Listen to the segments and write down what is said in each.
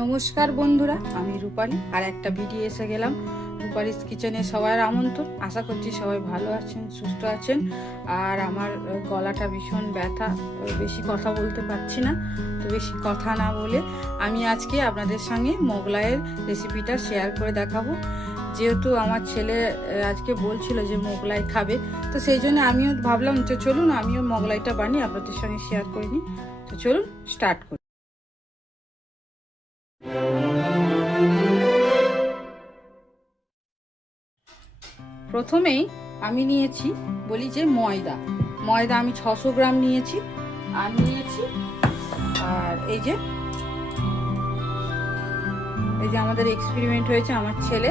নমস্কার বন্ধুরা, আমি রূপালী আর একটা ভিডিও এসে গেলাম। রূপালীস কিচেনে সবার আমন্ত্রণ। আশা করছি সবাই ভালো আছেন, সুস্থ আছেন। আর আমার গলাটা ভীষণ ব্যথা, বেশি কথা বলতে পারছি না। তো বেশি কথা না বলে আমি আজকে আপনাদের সঙ্গে মোগলাইয়ের রেসিপিটা শেয়ার করে দেখাবো। যেহেতু আমার ছেলে আজকে বলছিল যে মোগলাই খাবে, তো সেই জন্য আমিও ভাবলাম যে চলুন আমিও মোগলাইটা বানিয়ে আপনাদের সঙ্গে শেয়ার করে নিই। তো চলুন স্টার্ট করি। প্রথমেই আমি নিয়েছি বলি যে ময়দা আমি 600 গ্রাম নিয়েছি। আর এই যে আমাদের এক্সপেরিমেন্ট হয়েছে, আমার ছেলে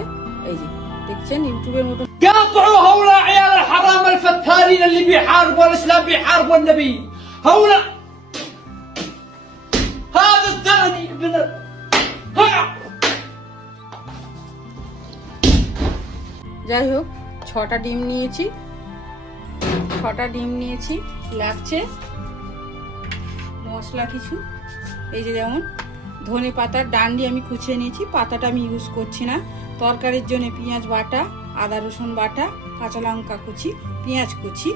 এই যে দেখছেন ইউটিউবের মতো। قاطعوا هؤلاء عيال الحرام الفتارين اللي بيحاربوا الاسلام بيحاربوا النبي. هؤلاء هذا الثاني ابن যাই হোক, 6টা ডিম নিয়েছি। লাগছে মশলা কিছু, এই যে যেমন ধনে পাতার ডান্ডি আমি কুচিয়ে নিয়েছি, পাতাটা আমি ইউজ করছি না। তরকারির জন্য পেঁয়াজ বাটা, আদা রসুন বাটা, কাঁচা লঙ্কা কুচি, পেঁয়াজ কুচি,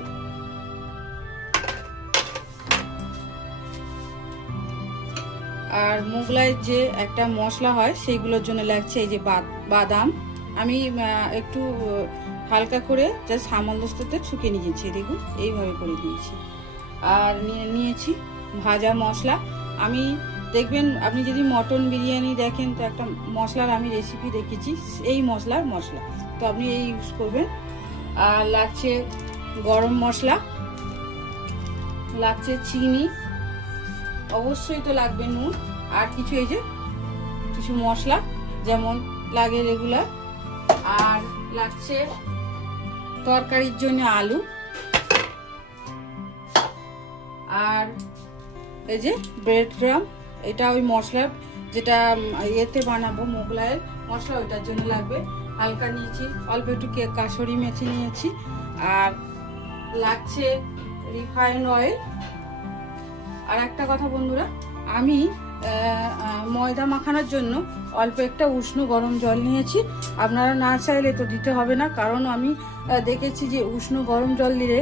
আর মোগলাইয়ের যে একটা মশলা হয় সেইগুলোর জন্য লাগছে এই যে বাদাম। আমি একটু হালকা করে জাস্ট সামঞ্জস্যতে শুকিয়ে নিয়েছি, দেখুন এইভাবে করে দিয়েছি। আর নিয়েছি ভাজা মশলা। আমি দেখবেন আপনি যদি মটন বিরিয়ানি দেখেন তো একটা মশলার আমি রেসিপি দেখেছি, এই মশলা তো আপনি এই ইউজ করবেন। আর লাগছে গরম মশলা, লাগছে চিনি, অবশ্যই তো লাগবে নুন, আর কিছু এই যে কিছু মশলা যেমন লাগে রেগুলার। আর লাগছে তরকারির জন্য আলু, আর এই যে ব্রেড ক্রাম্ব, এটা ওই মশলা যেটা ইয়েতে বানাবো মোগলাইয়ের মশলা, ওইটার জন্য লাগবে। হালকা নিয়েছি, অল্প একটু কাসুরি মেথি নিয়েছি। আর লাগছে রিফাইন্ড অয়েল। আর একটা কথা বন্ধুরা, আমি ময়দা মাখানোর জন্য অল্প একটা উষ্ণ গরম জল নিয়েছি। আপনারা না চাইলে তো দিতে হবে না, কারণ আমি দেখেছি যে উষ্ণ গরম জল দিলে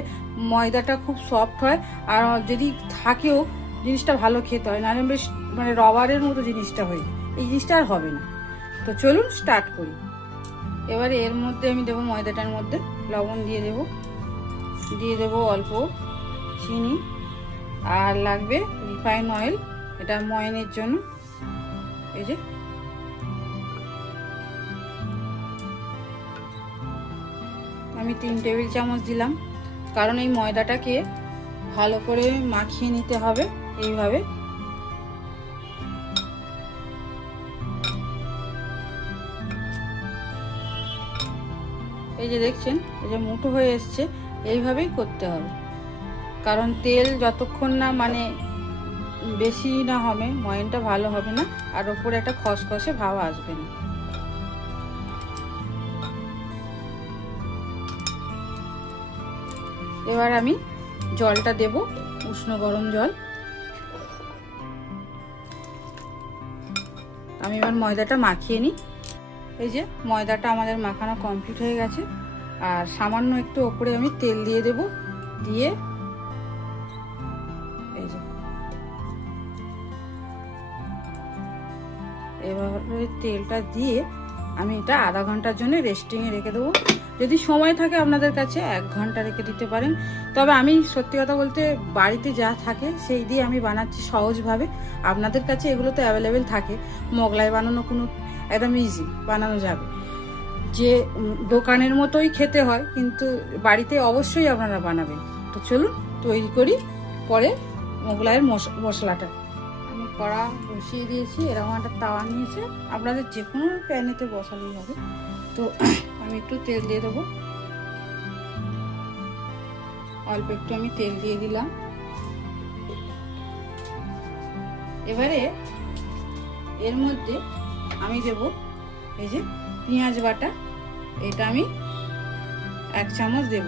ময়দাটা খুব সফট হয়, আর যদি থাকেও জিনিসটা ভালো খেতে হয়, নাহলে বেশ মানে রবারের মতো জিনিসটা হয়, এই জিনিসটা আর হবে না। তো চলুন স্টার্ট করি। এবারে এর মধ্যে আমি দেবো, ময়দাটার মধ্যে লবণ দিয়ে দেবো অল্প চিনি, আর লাগবে রিফাইন অয়েল, এটা ময়নের জন্য। এই যে আমি 3 টেবিল চামচ দিলাম, কারণ এই ময়দাটাকে ভালো করে মাখিয়ে নিতে হবে এইভাবে। এই যে দেখছেন, এই যে মুঠো হয়ে এসছে, এইভাবেই করতে হবে, কারণ তেল যতক্ষণ না মানে বেশি না হবে ময়নটা ভালো হবে না, আর ওপরে একটা খসখসে ভাব আসবে না। এবার আমি জলটা দেব, উষ্ণ গরম জল। আমি এবার ময়দাটা মাখিয়ে নিই। এই যে ময়দাটা আমাদের মাখানো কমপ্লিট হয়ে গেছে। আর সামান্য একটু ওপরে আমি তেল দিয়ে দেব, দিয়ে এই যে এভাবে তেলটা দিয়ে আমি এটা আধা ঘন্টার জন্য রেস্টিংয়ে রেখে দেবো। যদি সময় থাকে আপনাদের কাছে 1 ঘন্টা রেখে দিতে পারেন। তবে আমি সত্যি কথা বলতে বাড়িতে যা থাকে সেই দিয়ে আমি বানাচ্ছি সহজভাবে। আপনাদের কাছে এগুলো তো অ্যাভেলেবেল থাকে, মোগলাই বানানো কোনো একদম ইজি, বানানো যাবে। যে দোকানের মতোই খেতে হয়, কিন্তু বাড়িতে অবশ্যই আপনারা বানাবেন। তো চলুন তৈরি করি পরে মোগলাইয়ের মশলাটা। আমি কড়া বসিয়ে দিয়েছি, এরকম একটা তাওয়া নিয়েছে, আপনাদের যে কোনো প্যানেতে বসালেই হবে। তো আমি একটু তেল দিয়ে দেবো, অল্প একটু আমি তেল দিয়ে দিলাম। এবারে এর মধ্যে আমি দেব এই যে পেঁয়াজ বাটা, এটা আমি 1 চামচ দেব।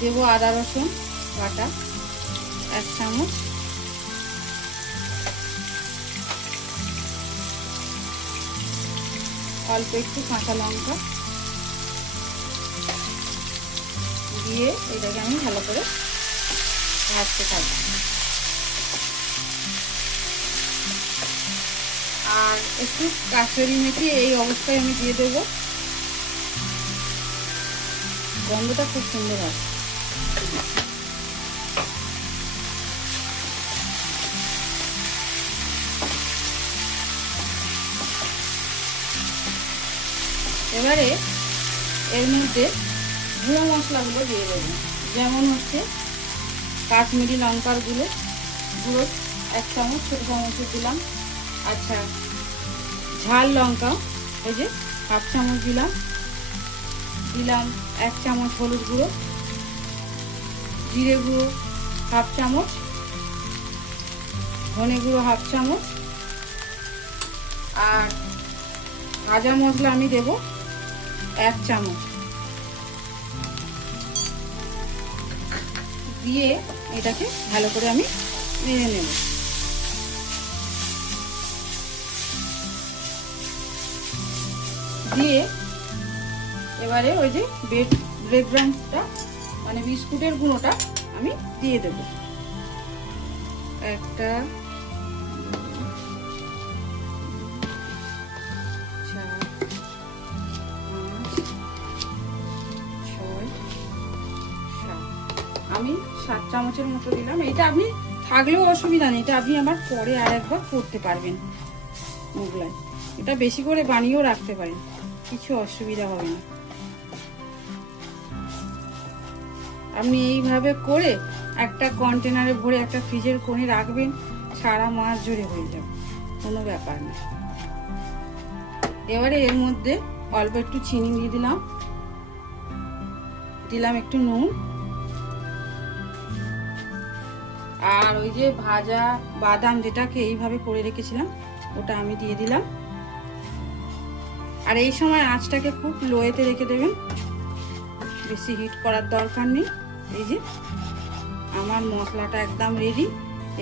দেব আদা রসুন, বাটা 1 চামচ, অল্প একটু কাঁচা লঙ্কা দিয়ে এটাকে আমি ভালো করে ভাজতে থাকবো। আর একটু কাসুরি মেথি এই অবস্থায় আমি দিয়ে দেবো, গন্ধটা খুব সুন্দর হয়। এবারে এর মধ্যে গুঁড়ো মশলাগুলো দিয়ে দেবো, যেমন হচ্ছে কাশ্মীরি লঙ্কার গুঁড়ো 1 চামচ, ছোটো চামচে দিলাম। আচ্ছা, ঝাল লঙ্কা এই যে 1/2 চামচ দিলাম। 1 চামচ হলুদ গুঁড়ো, জিরে গুঁড়ো 1/2 চামচ, ধনে গুঁড়ো 1/2 চামচ, আর ভাজা মশলা আমি দেব 1 চামচ দিয়ে এটাকে ভালো করে আমি নেড়ে নেব। দিয়ে এবারে ওই যে ব্রেড ক্রাম্বটা মানে বিস্কুটের গুঁড়োটা আমি দিয়ে দেব। 1 4 আমি 7 চামচের মতো দিলাম। এটা আপনি থাকলেও অসুবিধা নেই, এটা আপনি আবার পরে আর একবার করতে পারবেন মোগলাই। এটা বেশি করে বানিয়েও রাখতে পারেন, কিছু অসুবিধা হবে না। আপনি এইভাবে করে একটা কন্টেনারে ভরে একটা ফ্রিজের কোণে রাখবেন, সারা মাস জুড়ে হয়ে যাবে, কোনো ব্যাপার না। এবারে এর মধ্যে অল্প একটু চিনি দিয়ে দিলাম একটু নুন, আর ওই যে ভাজা বাদাম যেটাকে এইভাবে করে রেখেছিলাম ওটা আমি দিয়ে দিলাম। আর এই সময় আঁচটাকে খুব লোয়েতে রেখে দেবেন, বেশি হিট করার দরকার নেই। এই যে আমার মশলাটা একদম রেডি।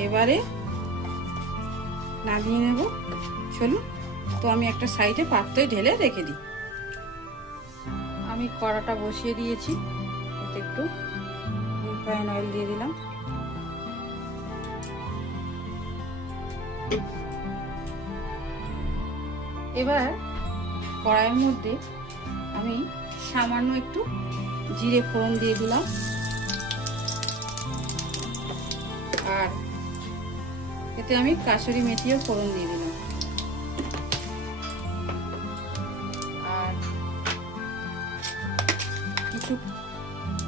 এবারে নামিয়ে নেব। চলুন, তো আমি একটা সাইডে পাত্রে ঢেলে রেখে দিই। আমি কড়াটা বসিয়ে দিয়েছি, এতে একটু রিফাইন অয়েল দিয়ে দিলাম। এবার কড়াইয়ের মধ্যে আমি সামান্য একটু জিরে ফোড়ন দিয়ে দিলাম, আর এতে আমি কাসুরি মেথিও ফোড়ন দিয়ে দিলাম, আর কিছু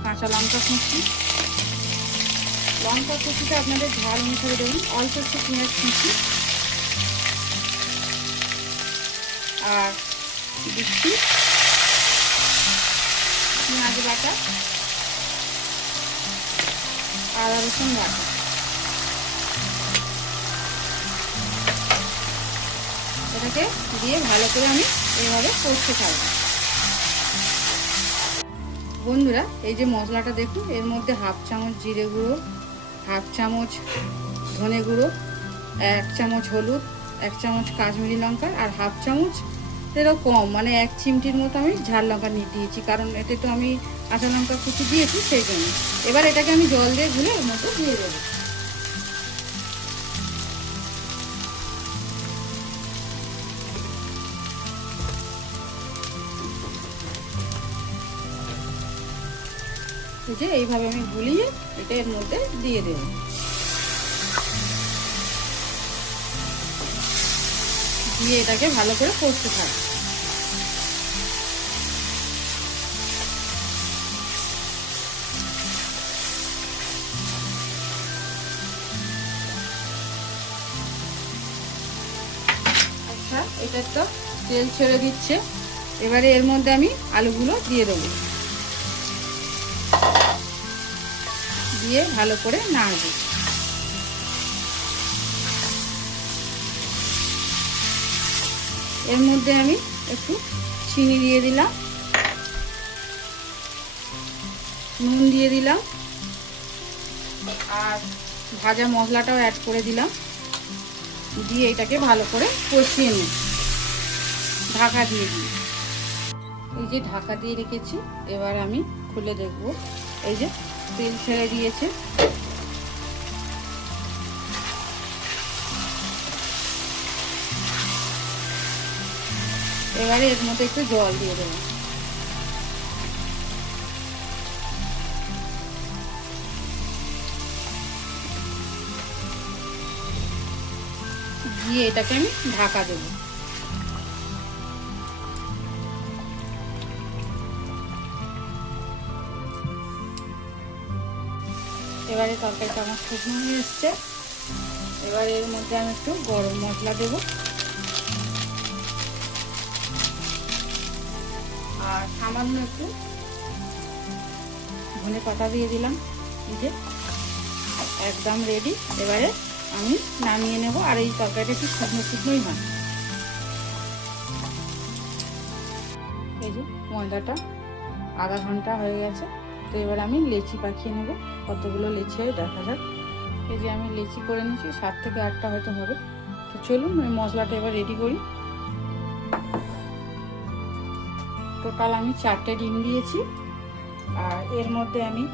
কাঁচা লঙ্কা কুচি। লঙ্কা কুচিটা আপনাদের ঝাল অনুসারে দেবেন। অল্প একটু পেঁয়াজ কুচি, আর দিচ্ছি পেঁয়াজ বাটা, আদা রসুন বাটা। এটাকে দিয়ে ভালো করে আমি এইভাবে কষতে থাকবো। বন্ধুরা, এই যে মশলাটা দেখুন, এর মধ্যে 1/2 চামচ জিরে গুঁড়ো, 1/2 চামচ ধনে গুঁড়ো, 1 চামচ হলুদ, 1 চামচ কাশ্মীরি লঙ্কা, আর 1/2 চামচ এরও কম মানে 1 চিমটির মতো আমি ঝাল লঙ্কা নিয়ে দিয়েছি, কারণ এতে তো আমি কাঁচা লঙ্কা কুচি দিয়েছি সেই জন্য। এবার এটাকে আমি জল দিয়ে গুলে এর মতো দিয়ে দেবো। যে এইভাবে আমি গুলিয়ে এটা এর মধ্যে দিয়ে দেব। দিয়ে এটাকে ভালো করে কষতে থাকবো। আচ্ছা, এটা তো তেল ছেড়ে দিচ্ছে। এবারে এর মধ্যে আমি আলুগুলো দিয়ে দেবো, দিয়ে ভালো করে নাড়বো। এর মধ্যে আমি একটু চিনি দিয়ে দিলাম, নুন দিয়ে দিলাম, আর ভাজা মশলাটাও অ্যাড করে দিলাম, দিয়ে এটাকে ভালো করে কষিয়ে নিই ঢাকা দিয়ে দিই। এই যে ঢাকা দিয়ে রেখেছি, এবার আমি খুলে দেখব। এই যে তেল ছেড়ে দিয়েছে। এবারে এর মধ্যে একটু জল দিয়ে দেবো। দিয়ে এটাকে আমি ঢাকা দেবো। এবারে তরকারিটা আমার শুকনো হয়ে এসছে। এবার এর মধ্যে আমি একটু গরম মশলা দেব, আর সামান্য একটু ধনে পাতা দিয়ে দিলাম। এই যে একদম রেডি। এবারে আমি নামিয়ে নেব। আর এই তরকারিটা একটু শুকনো শুকনোই হয়। এই যে ময়দাটা আধা ঘন্টা হয়ে গেছে। তো এবার আমি লেচি পাকিয়ে নেব। কতগুলো লেচি হয় দেখা যাক। এই যে আমি লেচি করে নিয়েছি, 7 থেকে 8টা হয়তো হবে। তো চলুন আমি মশলাটা এবার রেডি করি। টোটাল আমি 4টে ডিম দিয়েছি। আর এর মধ্যে আমি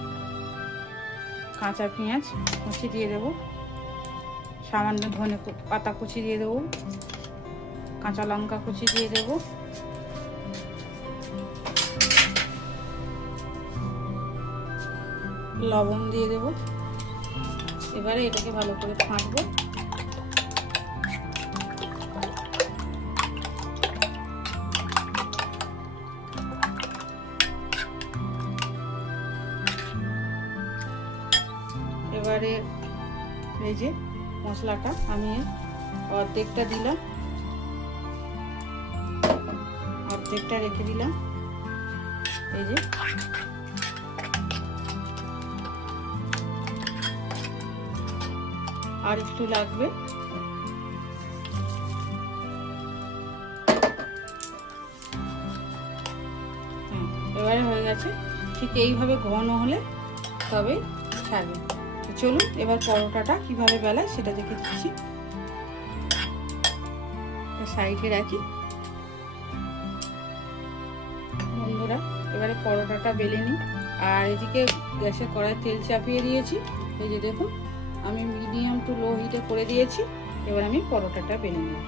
কাঁচা পেঁয়াজ কুচি দিয়ে দেবো, সামান্য ধনে পাতা কুচি দিয়ে দেবো, কাঁচা লঙ্কা কুচি দিয়ে দেবো, লবণ দিয়ে দেবো। এবারে এটাকে ভালো করে ফাঁকবো। এবারে এই যে মশলাটা আমি অর্ধেকটা দিলাম, অর্ধেকটা রেখে দিলাম। এই যে আর একটু লাগবে। এবারে হয়ে গেছে। ঠিক এইভাবে ঘন হলে তবে ছাড়বে। চলুন এবার পরোটাটা কিভাবে বেলায় সেটা দেখে দিচ্ছি। সাইডে রাখি বন্ধুরা। এবারে পরোটাটা বেলে নিই। আর এদিকে গ্যাসে কড়াই তেল চাপিয়ে দিয়েছি। এই যে দেখুন আমি মিডিয়াম টু লো হিটে করে দিয়েছি। এবার আমি পরোটাটা বেলে নেব।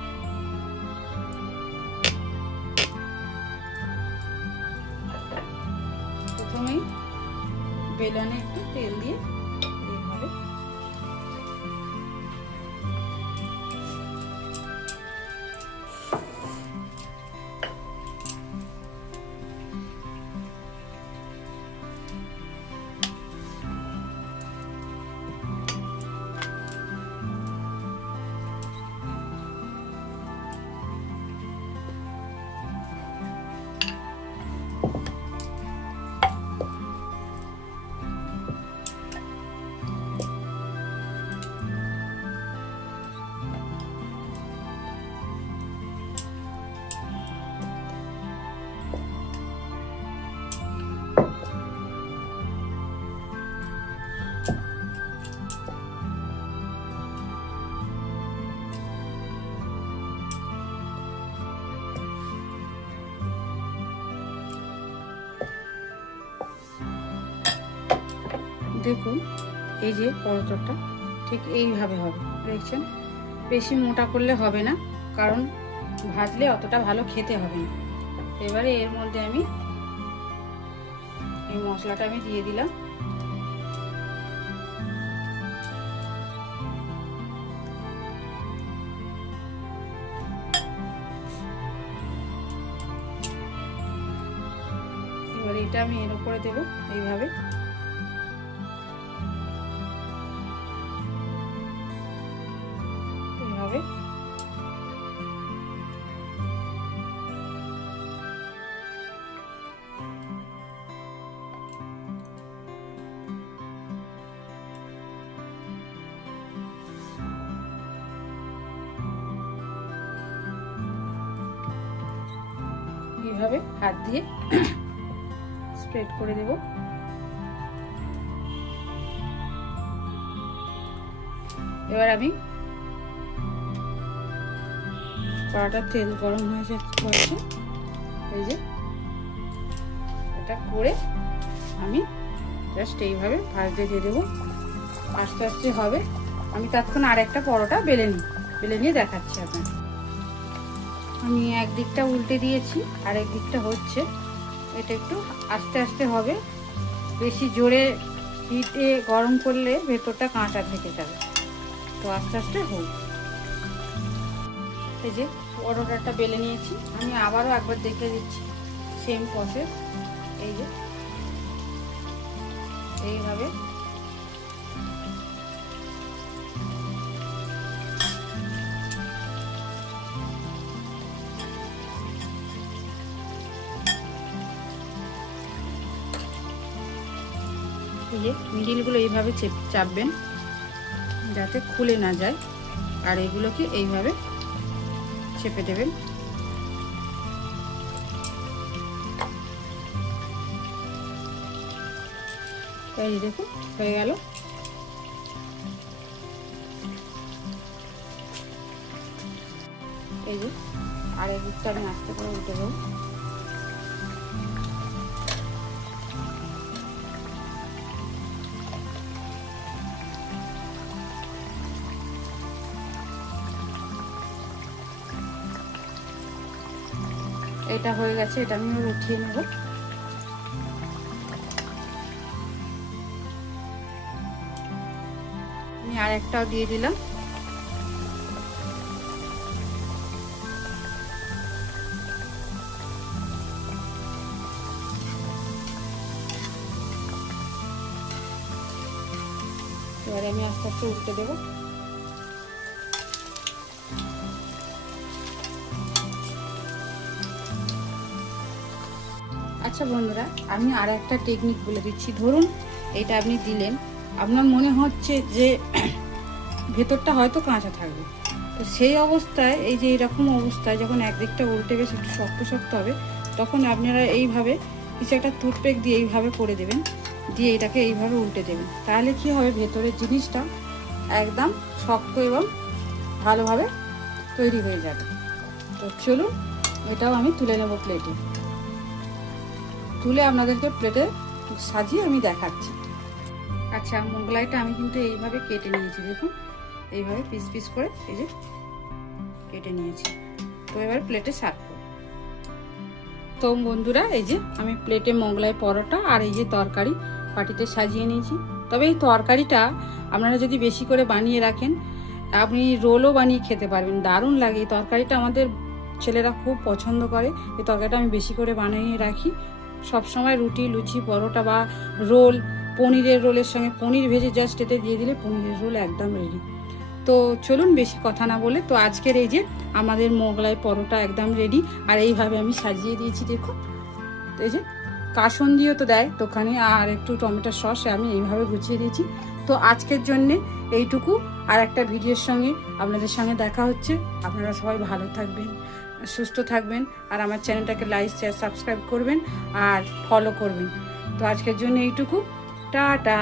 প্রথমেই বেলনে একটু তেল দিয়ে এইভাবে দেখুন। এই যে পরোটাটা ঠিক এইভাবে হবে, দেখছেন? বেশি মোটা করলে হবে না, কারণ ভাজলে অতটা ভালো খেতে হবে না। এবারে এর মধ্যে আমি এই মশলাটা আমি দিয়ে দিলাম। এবারে এটা আমি এর উপরে দেবো এইভাবে। এইভাবে এইভাবে হাত দিয়ে স্প্রেড করে দেব। এবার আমি কড়াটার তেল গরম হয়ে যাচ্ছে, এই যে এটা করে আমি জাস্ট এইভাবে ভাজতে দিয়ে দেবো। আস্তে আস্তে হবে, আমি ততক্ষণ আর একটা পরোটা বেলে নিয়ে দেখাচ্ছি আপনাকে। আমি একদিকটা উল্টে দিয়েছি, আর একদিকটা হচ্ছে। এটা একটু আস্তে আস্তে হবে, বেশি জোরে হিটে গরম করলে ভেতরটা কাঁচা থেকে যাবে, তো আস্তে আস্তে হোক। এই যে পরোটাটা বেলে নিয়েছি, আমি আবারও একবার দেখে দিচ্ছি, সেম প্রসেস। এই যে এইভাবে মিডিলগুলো এইভাবে চাপবেন যাতে খুলে না যায়, আর এগুলোকে এইভাবে চেপে দেবেন। এই দেখুন হয়ে গেল। এই যে আর এই দিকটা আমি আস্তে করে উল্টে দেবো। এটা হয়ে গেছে, এটা আমি উঠিয়ে নেব। আমি আর একটাও দিয়ে দিলাম। এবারে আমি আস্তে আস্তে উল্টে দেবো। আচ্ছা বন্ধুরা, আমি আর একটা টেকনিক বলে দিচ্ছি। ধরুন এটা আপনি দিলেন, আপনার মনে হচ্ছে যে ভেতরটা হয়তো কাঁচা থাকবে, তো সেই অবস্থায় এই যে এরকম অবস্থায় যখন একদিকটা উল্টে বেশ একটু শক্ত শক্ত হবে, তখন আপনারা এইভাবে কিছু একটা টুথপেক দিয়ে এইভাবে করে দেবেন, দিয়ে এটাকে এইভাবে উল্টে দেবেন। তাহলে কি হবে, ভেতরের জিনিসটা একদম শক্ত এবং ভালোভাবে তৈরি হয়ে যাবে। তো চলুন এটাও আমি তুলে নেব প্লেটে। তুলে আপনাদেরকে প্লেটে সাজিয়ে আমি দেখাচ্ছি। আচ্ছা, মোগলাইটা আমি কিন্তু এইভাবে কেটে নিয়েছি, দেখুন এইভাবে পিস পিস করে এই যে কেটে নিয়েছি। তো এবার প্লেটে সার্ভ করব। তো বন্ধুরা, এই যে আমি প্লেটে মোগলাই পরোটা আর এই যে তরকারি বাটিতে সাজিয়ে নিয়েছি। তবে এই তরকারিটা আপনারা যদি বেশি করে বানিয়ে রাখেন, আপনি রোলও বানিয়ে খেতে পারবেন, দারুণ লাগে। এই তরকারিটা আমাদের ছেলেরা খুব পছন্দ করে। এই তরকারিটা আমি বেশি করে বানিয়ে রাখি সবসময়। রুটি, লুচি, পরোটা বা রোল, পনিরের রোলের সঙ্গে পনির ভেজে জাস্ট এতে দিয়ে দিলে পনিরের রোল একদম রেডি। তো চলুন বেশি কথা না বলে, তো আজকের এই যে আমাদের মোগলাই পরোটা একদম রেডি। আর এইভাবে আমি সাজিয়ে দিয়েছি, দেখুন। তো এই যে কাসুন্দিও তো দেয় দোকানে, আর একটু টমেটো সস আমি এইভাবে গুছিয়ে দিয়েছি। তো আজকের জন্যে এইটুকু, আর একটা ভিডিওর সঙ্গে আপনাদের সঙ্গে দেখা হচ্ছে। আপনারা সবাই ভালো থাকবেন, সুস্থ থাকবেন, আর আমার চ্যানেলটাকে লাইক, শেয়ার, সাবস্ক্রাইব করবেন আর ফলো করবেন। তো আজকের জন্য এইটুকু, টাটা।